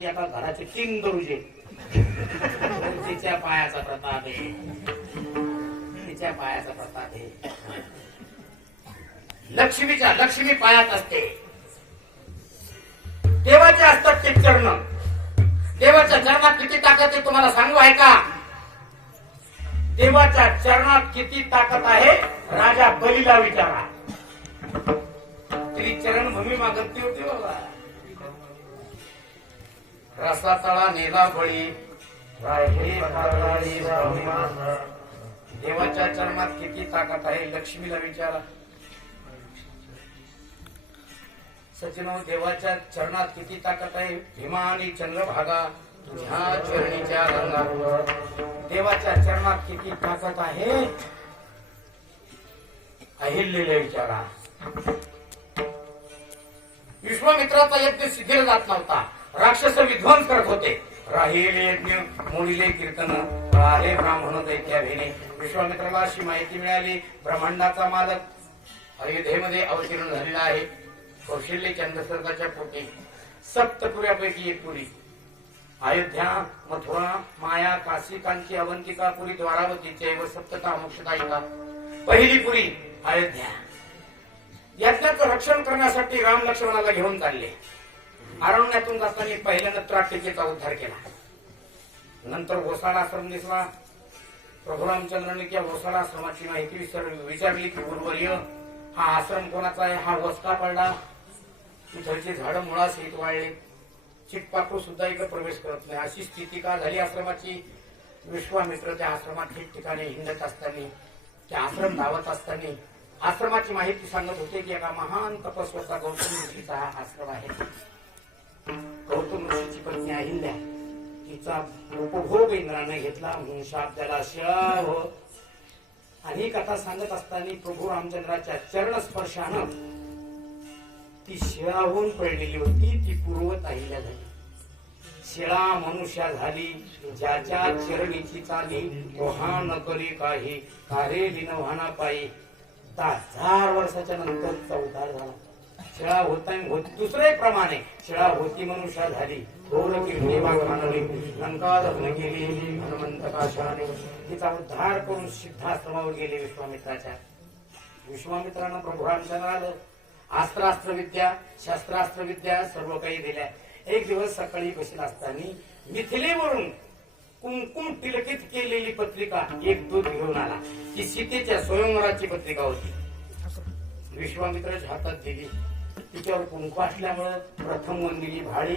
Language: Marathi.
एका घराचे 3 दरुजे तिच्या पायाचा प्रताप आहे, तिच्या पायाचा प्रताप आहे. लक्ष्मी पायात असते. देवाचे असतात ते चरण. देवाच्या चरणात किती ताकद आहे तुम्हाला सांगू आहे का? देवाच्या चरणात किती ताकद आहे राजा बलीला विचारा. तरी चरण भूमी मागत होती बाबा. रसा तळा नेला बळी राहिली पारळी ब्रह्मा. देवाच्या चरणात किती ताकद आहे लक्ष्मीला विचारा. सचिनो देवाच्या चरणात किती ताकद आहे. भीमा आणि चंद्रभागा तुझ्या चरणीच्या रंगावर. देवाच्या चरणात किती ताकद आहे अहिल्याला विचारा. विश्वामित्राचा यज्ञ सिद्धीला जात नव्हता. राक्षस विध्वंस करत होते. राहिले यज्ञ मोडीले कीर्तन राहिले ब्राह्मण दैत्याभिने. विश्वामित्राला अशी माहिती मिळाली ब्रह्मांडाचा मालक अयोध्येमध्ये अवतीर्ण झालेला आहे. कौशल्य चंद्रसर्गाच्या पोटी 7 पुऱ्यापैकी एक पुरी. अयोध्या, मथुरा, माया, काशी, कांची, अवंतिका पुरी, द्वारावती चैव सप्तता मोक्षदायिका. पहिली पुरी अयोध्या. यज्ञाचं रक्षण करण्यासाठी राम लक्ष्मणाला घेऊन चालले. अरण्यातून जाताना पहिल्यांदा त्राटिकेचा उद्धार केला. नंतर घोसाळा आश्रम दिसला. प्रभू रामचंद्रांनी त्या घोसाळा आश्रमाची माहिती विचारली की गुरुवर्य हा आश्रम कोणाचा आहे. हा वस्ता पडला. तिथलची झाडं मुळासहित वाळले. चिटपाखरू सुद्धा इकडे प्रवेश करत नाही. अशी स्थिती का झाली आश्रमाची. विश्वामित्र त्या आश्रमात ठिकठिकाणी हिंडत असताना, त्या आश्रम धावत असताना आश्रमाची माहिती सांगत होते की एका महान तपस्वता गौतम ऋषीचा हा आश्रम आहे. गौतम ऋषीची पत्नी अहिल्या तिचा उपभोग इंद्राने घेतला म्हणून शाप द्याला शिळा हो. आणि कथा सांगत असताना प्रभू रामचंद्राच्या चरण स्पर्शानं ती शिळा होऊन पडलेली होती. ती पूर्वत अहिल्या झाली. शिळा मनुष्या झाली ज्याच्या चरणीची चाली. कोहा न करी काही कारे लिनवाना पायी. 10,000 वर्षाच्या नंतर उद्धार झाला. शिळा होता दुसरे प्रमाणे शिळा होती मनुष्या झाली. थोर किरणी बागवानली लंका दहन केली हनुमंत काशाने. तिचा उद्धार करून सिद्धाश्रमावर गेले विश्वामित्राच्या. विश्वामित्रानं प्रभू रामचंद्राला अस्त्रास्त्र विद्या शस्त्रास्त्र विद्या सर्व काही दिल्या. एक दिवस सकाळी बसला असताना मिथिलेवरून कुंकुम तिलकित केलेली पत्रिका एक दूत घेऊन आला. ती सीतेच्या स्वयंवराची पत्रिका होती. विश्वामित्राच्या हातात दिली. तिच्यावर कुंकू असल्यामुळे प्रथम वंदिली भाडी